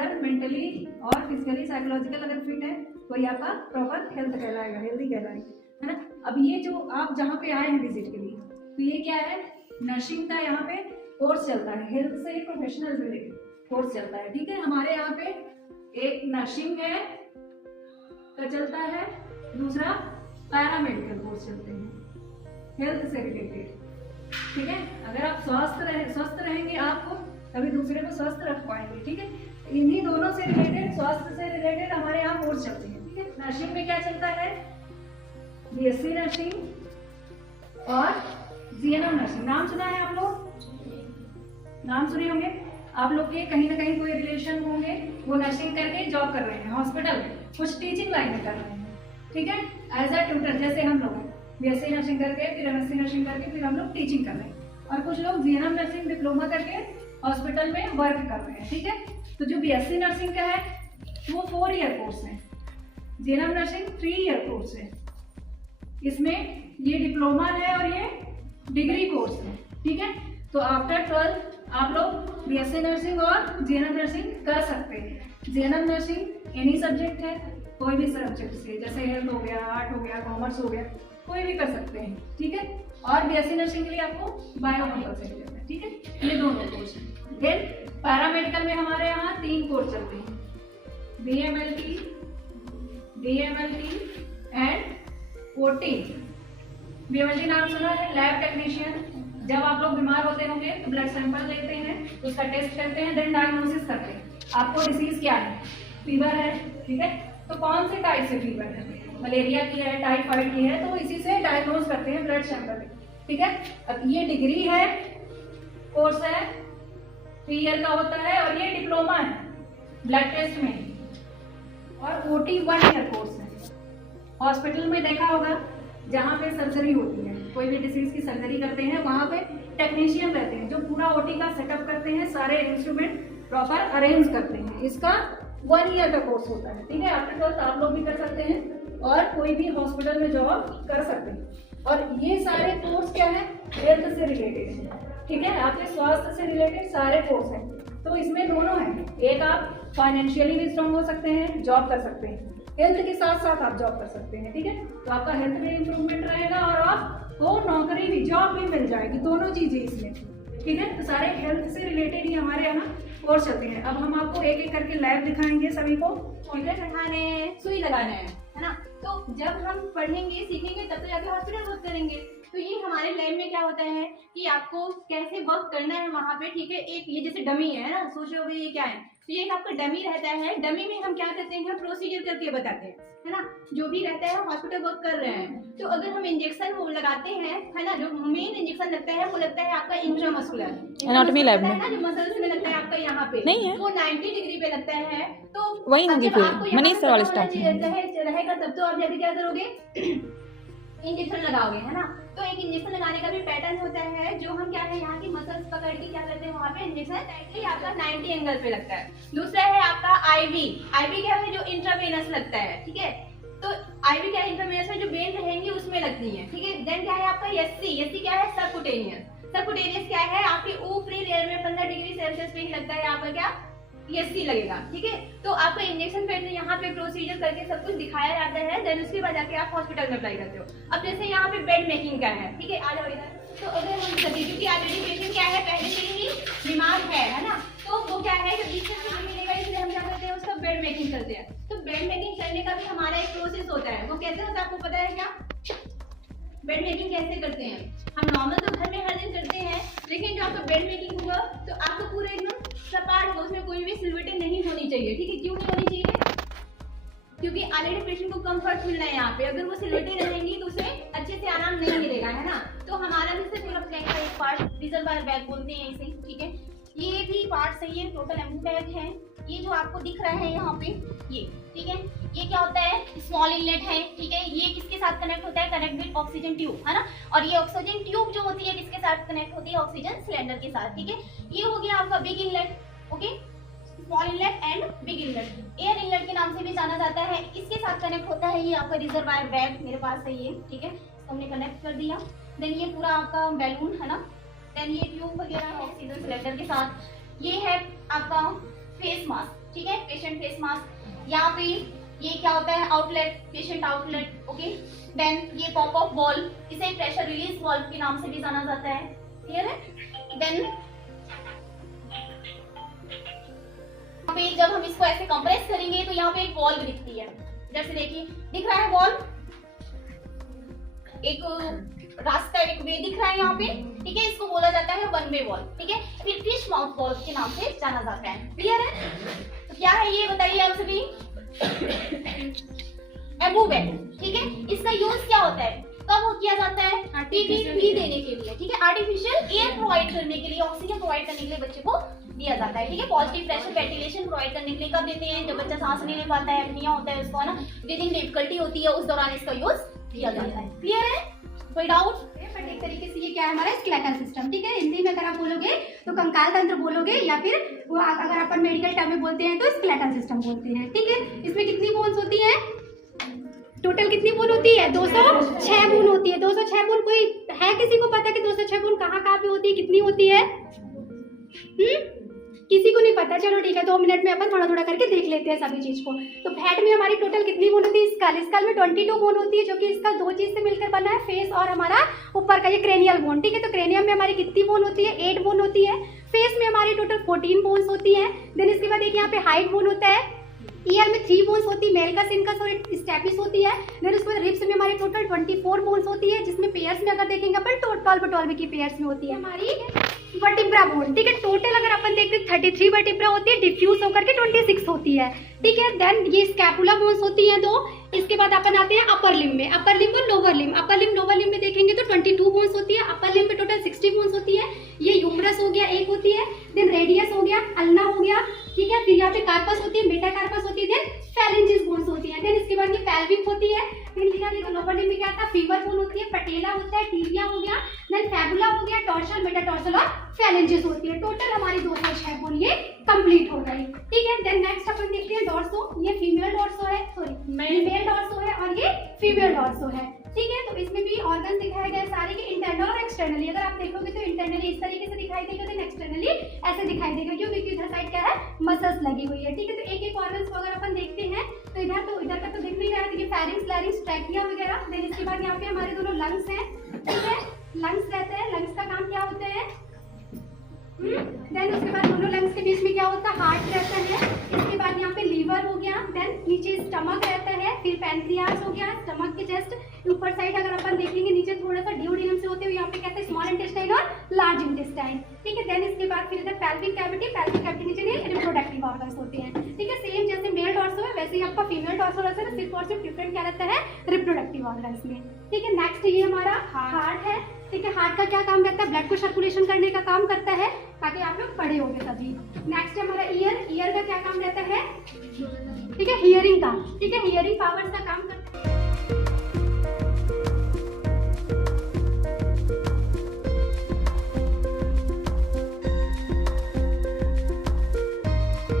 अगर मेंटली और physically psychological अगर फिट है तो ये आपका प्रॉपर हेल्थ कहलाएगा, हेल्दी कहलाएगा, है ना। अब ये जो आप जहाँ पे आए हैं विजिट के लिए, तो ये क्या है, नर्सिंग का यहाँ पे कोर्स चलता है, हेल्थ से ही प्रोफेशनल रिलेटेड कोर्स चलता है, ठीक है। हमारे यहाँ पे एक नर्सिंग है का चलता है, दूसरा पैरामेडिकल कोर्स चलते हैं हेल्थ से रिलेटेड, ठीक है। अगर आप स्वस्थ रहेंगे आपको तभी दूसरे को स्वस्थ रख पाएंगे, ठीक है। इन्हीं दोनों से रिलेटेड, स्वास्थ्य से रिलेटेड हमारे यहाँ कोर्स चलते हैं, ठीक है। नर्सिंग में क्या चलता है, बीएससी नर्सिंग और जीएनएम नर्सिंग। नाम सुना है आप लोग, नाम सुने होंगे आप लोग के, कहीं ना कहीं कोई रिलेशन होंगे, वो नर्सिंग करके जॉब कर रहे हैं हॉस्पिटल में, कुछ टीचिंग लाइन में कर रहे हैं, ठीक है, एज अ ट्यूटर, जैसे हम लोग बीएससी नर्सिंग करके फिर एमएससी नर्सिंग करके फिर हम लोग टीचिंग कर रहे हैं, और कुछ लोग जीएनएम नर्सिंग डिप्लोमा करके हॉस्पिटल में वर्क कर रहे हैं, ठीक है। तो जो बीएससी नर्सिंग का है वो 4 ईयर कोर्स है, जीएनएम नर्सिंग 3 ईयर कोर्स है, इसमें ये डिप्लोमा है और ये डिग्री कोर्स है, ठीक है। तो आफ्टर 12 आप लोग बीएससी नर्सिंग और जीएनएम नर्सिंग कर सकते हैं। जीएनएम नर्सिंग एनी सब्जेक्ट है, कोई भी सब्जेक्ट से, जैसे हेल्थ हो गया, आर्ट हो गया, कॉमर्स हो गया, कोई भी कर सकते हैं, ठीक है। और बीएससी नर्सिंग के लिए आपको बायो कंपलसरी रहता है, ठीक है। ये दोनों कोर्स हैं। देन पैरामेडिकल में हमारे यहाँ 3 कोर्स चलते हैं, BMLT, DMLT and OT. BMLT नाम सुना है, लैब टेक्नीशियन। जब आप लोग बीमार होते होंगे तो ब्लड सैंपल लेते हैं, उसका टेस्ट करते हैं, देन डायग्नोसिस करते हैं, आपको डिसीज क्या है, फीवर है, ठीक है। तो कौन से टाइप से फीवर है, मलेरिया की है, टाइफाइड की है, तो इसी से डायग्नोज करते हैं ब्लड सैंपल, ठीक है। अब ये डिग्री है, कोर्स है, 3 ईयर का होता है, और ये डिप्लोमा है ब्लड टेस्ट में, और ओटी 1 ईयर कोर्स है। हॉस्पिटल में देखा होगा जहाँ पे सर्जरी होती है, कोई भी डिसीज की सर्जरी करते हैं, वहाँ पे टेक्नीशियन रहते हैं जो पूरा ओटी का सेटअप करते हैं, सारे इंस्ट्रूमेंट प्रॉपर अरेंज करते हैं। इसका 1 ईयर का कोर्स होता है, ठीक है। आफ्टर 12 आप लोग भी कर सकते हैं और कोई भी हॉस्पिटल में जॉब कर सकते हैं। और ये सारे कोर्स क्या है, हेल्थ से रिलेटेड है, ठीक है, आपके स्वास्थ्य से रिलेटेड सारे कोर्स हैं। तो इसमें दोनों हैं, एक आप फाइनेंशियली भी स्ट्रांग हो सकते हैं, जॉब कर सकते हैं, हेल्थ के साथ साथ आप जॉब कर सकते हैं, ठीक है। तो आपका हेल्थ में इंप्रूवमेंट रहेगा और आपको नौकरी भी, जॉब भी मिल जाएगी, दोनों चीजें इसमें, ठीक है। तो सारे हेल्थ से रिलेटेड ही हमारे यहाँ कोर्स चलते हैं। अब हम आपको एक एक करके लैब दिखाएंगे सभी को, ठीक है। चढ़ाने, सुई लगाना है ना। तो जब हम पढ़ेंगे सीखेंगे तब तो जाके हॉस्पिटल वर्क करेंगे। तो ये हमारे लैब में क्या होता है कि आपको कैसे वर्क करना है वहाँ पे, ठीक है। एक ये जैसे डमी है ना, सोच रहे हो ये क्या है, तो ये आपका डमी रहता है। डमी में हम क्या करते हैं, प्रोसीजर करके बताते हैं, है ना। जो भी रहता है हॉस्पिटल वर्क कर रहे हैं, तो अगर हम इंजेक्शन वो लगाते हैं, है ना, जो मेन इंजेक्शन लगता है वो लगता है आपका इंट्रामस्कुलर एनाटॉमी लैब में, है ना, जो मसल्स में लगता है आपका यहाँ पे नहीं है, वो 90 डिग्री पे लगता है। तो वही होगी फिर मनीष सर वाले स्टाफ रहेगा तब तो आप जाके क्या करोगे, इंजेक्शन लगाओगे, है ना। तो एक इंजेक्शन लगाने का भी पैटर्न होता है, जो हम क्या है यहाँ की मसल्स पकड़ के क्या करते हैं वहाँ पे इंजेक्शन टाइटली आपका 90 एंगल पे लगता है। दूसरा है आपका आईवी। आईवी क्या है, जो इंट्रावेनस लगता है, ठीक है। तो आईवी क्या है, इंट्रावेनस में जो वेन रहेंगी उसमें लगती है, ठीक है। देन क्या है आपका एससी। एससी क्या है, सबकुटेनियस। सबकुटेनियस क्या है, आपकी ऊपरी लेयर में 15 डिग्री सेल्सियस पे ही लगता है आपका क्या, एससी लगेगा, ठीक है। तो आपका इंजेक्शन पे यहाँ पे प्रोसीजर करके सब कुछ दिखाया जाता है, देन उसके बाद जाके आप हॉस्पिटल में अप्लाई करते हो। अब जैसे यहाँ पे बेड मेकिंग का है, ठीक है, आ जाओ इधर। तो अगर हम क्योंकि ऑलरेडी पेशेंट क्या है, पहले से ही बीमार है ना, तो वो क्या है, जब बीच में मिलेगा इसलिए हम क्या करते हैं, उसका बेड मेकिंग करते हैं। तो बेड मेकिंग करने का भी हमारा एक प्रोसेस होता है, वो कैसे होता है आपको पता है क्या? बेड मेकिंग कैसे करते हैं? हम नॉर्मल तो घर में हर दिन करते हैं, लेकिन जो आपका बेड मेकिंग हुआ तो आपको पूरा एकदम सपाट होगा, उसमें कोई भी सिलवटें नहीं होनी चाहिए, ठीक है। क्यों नहीं होनी चाहिए? क्योंकि ऑलरेडी पेशेंट को कंफर्ट मिलना है यहाँ पे, अगर वो सिलवटें रहेंगी तो उसे अच्छे से आराम नहीं मिलेगा, है ना। तो हमारा जैसे पूरा प्लेन का एक पार्ट रिजर्वायर बैग बोलते हैं इसे, ठीक है। ये भी पार्ट सही है, टोटल एम्बू बैग है। ये जो आपको दिख रहा है यहाँ पे, ये ठीक है, ये क्या होता है, स्मॉल इनलेट है, ठीक है। ये किसके साथ कनेक्ट होता है, कनेक्ट विद ऑक्सीजन ट्यूब, है ना। और ये ऑक्सीजन ट्यूब जो होती है किसके साथ कनेक्ट होती है, ऑक्सीजन सिलेंडर के साथ, ठीक है। ये हो गया आपका big inlet, okay, small inlet and big inlet. Air inlet के नाम से भी जाना जाता है। इसके साथ कनेक्ट होता है ये आपका रिजर्वायर बैग, मेरे पास है ये, ठीक है, हमने कनेक्ट कर दिया। देन ये पूरा आपका बैलून, है ना। देन ये ट्यूब वगैरह ऑक्सीजन सिलेंडर के साथ। ये है आपका फेस मास्क, ठीक है, पेशेंट फेस मास्क। यहाँ पे ये क्या होता है, outlet, patient outlet, okay. Then ये पॉप ऑफ वॉल्व, इसे प्रेशर रिलीज वॉल्व के नाम से भी जाना जाता है, क्लियर है। देन पे जब हम इसको ऐसे कंप्रेस करेंगे तो यहाँ पे एक वॉल्व दिखती है, जैसे देखिए दिख रहा है वॉल्व, एक रास्ता, एक वे दिख रहा है यहाँ पे, ठीक है, इसको बोला जाता है वन वे वॉल्व, ठीक है। फिर फिश माउथ वॉल्व के नाम से जाना जाता है, क्लियर है। तो क्या है ये बताइए आप सभी, एबूबेट, ठीक है। इसका यूज क्या होता है, कब किया जाता है, टीबी देने के लिए, ठीक है, आर्टिफिशियल एयर प्रोवाइड करने के लिए, ऑक्सीजन प्रोवाइड करने के लिए बच्चे को दिया जाता है, ठीक है। पॉजिटिव प्रेशर वेंटिलेशन प्रोवाइड करने के लिए कब देते हैं, जब बच्चा सांस नहीं ले पाता है, एपनिया होता है, उसको ना ब्रीदिंग डिफिकल्टी होती है, उस दौरान इसका यूज किया जाता है, क्लियर है। कोई डाउट? बट एक तरीके से ये क्या है हमारा स्केलेटल सिस्टम, ठीक है। हिंदी में अगर आप बोलोगे तो कंकाल तंत्र बोलोगे, या फिर वो अगर अपन मेडिकल टर्म में बोलते हैं तो स्केलेटल सिस्टम बोलते हैं, ठीक है। इसमें कितनी बोन्स होती है, टोटल कितनी बोन होती है, 206 बोन होती है। 206 बोन कोई है किसी को पता कि 206 बोन कहाँ कहाँ पे होती है, कितनी होती है? किसी को नहीं पता, चलो ठीक है, 2 मिनट में अपन थोड़ा थोड़ा करके देख लेते हैं सभी चीज को। तो हेड में हमारी टोटल कितनी बोन होती है, स्कल में 22 बोन होती है, जो कि इसका 2 चीज से मिलकर बना है, फेस और हमारा ऊपर का ये क्रेनियल बोन, ठीक है। तो क्रेनियम में हमारी कितनी बोन होती है, 8 बोन होती है। फेस में हमारी टोटल 14 बोन्स होती है। देन इसके बाद एक यहाँ पे हाइट बोन होता है, ईयर में 3 बोन्स होती है, मेलकस, इनकस और स्टेपिस होती है। देन उसके बाद रिब्स में हमारी टोटल 24 बोन्स होती है, जिसमें पेयर्स में अगर देखेंगे अपन तो 12 की पेयर्स में होती है हमारी वर्टिब्रा बोन, ठीक है। टोटल अगर अपन देखते हैं 33 वर्टिब्रा होती है, डिफ्यूज होकर के 26 होती है, ठीक है। देन ये स्कैपुला बोन्स होती है 2। इसके बाद अपन आते हैं अपर लिम्ब में, अपर लिम्ब और lower limb. Upper limb lower limb में देखेंगे तो 22 बोन्स होती है, अपर लिम्ब में टोटल 60 बोन्स होती है। ये ह्यूमरस हो गया, एक होती है। देन रेडियस हो गया, अल्ना हो गया, ठीक है। फिर यहाँ पे कार्पस होती है, मेटाकार्पस होती है, देन फेरेंजिस बोन्स होती है। देन इसके बाद ये पेल्विक होती है। फिर लोअर लिम्ब में क्या था, फीवर बोन होती है, पटेला होता है, टीबिया हो गया, देन फैबुला हो गया, टॉर्सल, मेटाटॉर्सल और फेरेंजिस होती है। टोटल हमारी 206 बोन ये कंप्लीट हो गई, ठीक है। देन नेक्स्ट अपन देखते हैं डॉर्सो। ये फीमेल डॉर्सो है, सॉरी मेल डॉर्सो है, और ये फीमेल डॉर्सो है, ठीक है। तो इसमें भी ऑर्गन दिखाए गए सारे के इंटरनल और एक्सटर्नली। अगर आप देखोगे तो इंटरनली इस तरीके से दिखाई देगा, देन एक्सटर्नली ऐसे दिखाई देगा, क्यों, क्योंकि इधर साइड क्या है, मसल्स लगी हुई है, ठीक है। तो एक एक ऑर्गन को अगर अपन देखते हैं तो इधर का तो दिख नहीं रहा है, देखिए फेरिंक्स, लैरिंक्स, ट्रैकिया वगैरह। देन इसके बाद यहाँ पे हमारे दोनों लंग्स हैं, ठीक है, लंग्स रहते हैं। लंग्स का काम क्या होता है, देन उसके बाद दोनों लंग्स के बीच में क्या होता है, हार्ट रहता है। इसके बाद यहाँ पे लीवर हो गया, देन नीचे स्टमक रहता है, फिर पैंक्रियास हो गया, स्टमक के जस्ट ऊपर साइड अगर अपन देखेंगे नीचे थोड़ा सा ड्यूडेनम से होते हुए यहाँ पे कहते हैं स्मॉल इंटेस्टाइन और लार्ज इंटेस्टाइन, ठीक है। देन इसके बाद फिर इधर पेल्विक कैविटी नीचे रिप्रोडक्टिव ऑर्गन्स होते हैं, ठीक है। सेम जैसे मेल डॉर्सो है वैसे ही आपका फीमेल डॉर्सो रहता है, सिर्फ और सिर्फ डिफरेंट क्या रहता है, रिप्रोडक्टिव ऑर्गन्स में, ठीक है। नेक्स्ट ये हमारा हार्ट है, ठीक है। हार्ट का क्या काम रहता है, ब्लड को सर्कुलेशन करने का काम करता है, ताकि आप लोग पढ़े होंगे सभी। नेक्स्ट है हमारा ईयर। ईयर का क्या काम रहता है, ठीक है, हियरिंग का, ठीक है, हियरिंग पावर्स का काम करता है।